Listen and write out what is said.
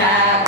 Yeah.